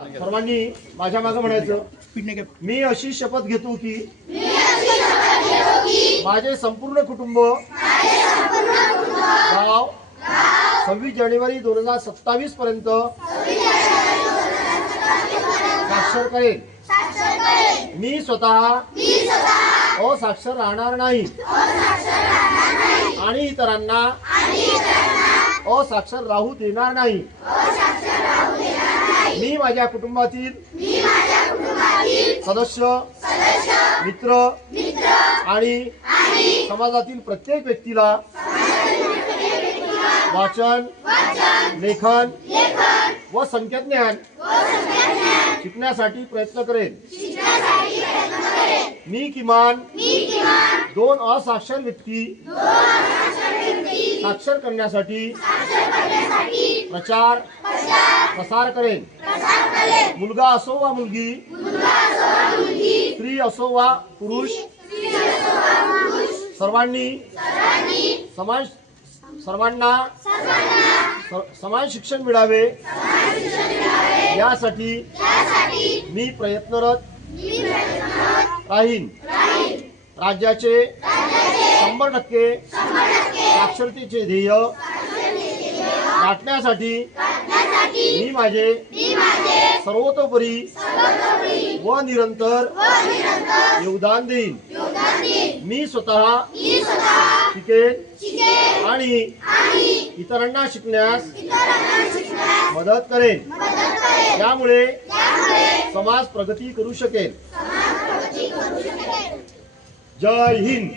सर्वांनी माझ्या मागे म्हणायचं, मी अशी शपथ घेतो की माझे संपूर्ण कुटुंब गाव 26 जानेवारी 2027 पर्यंत साक्षर करेल। मी स्वतः असाक्षर राहणार नाही आणि इतरांना असाक्षर राहू देणार नाही। मी माझ्या कुटुंबातील सदस्य, मित्र आणि समाजातील प्रत्येक व्यक्तीला वाचन, लेखन व संख्याज्ञान शिकण्यासाठी प्रयत्न करेन। मी किमान 2 असाक्षर व्यक्ती साक्षर करण्यासाठी प्रचार प्रसार करेन। मुलगा असो वा मुलगी, स्त्री असो वा पुरुष, सर्वांना समान शिक्षण मिळावे यासाठी मी प्रयत्नरत राहीन। राज्याचे 100% साक्षरतेचे ध्येय गाठण्यासाठी मी माझे सर्वतोपरी व निरंतर योगदान देईन। मी स्वतः शिकेन आणि इतरांना शिकण्यास मदत करेन। त्यामुळे समाज प्रगती करू शकेल। जय हिंद।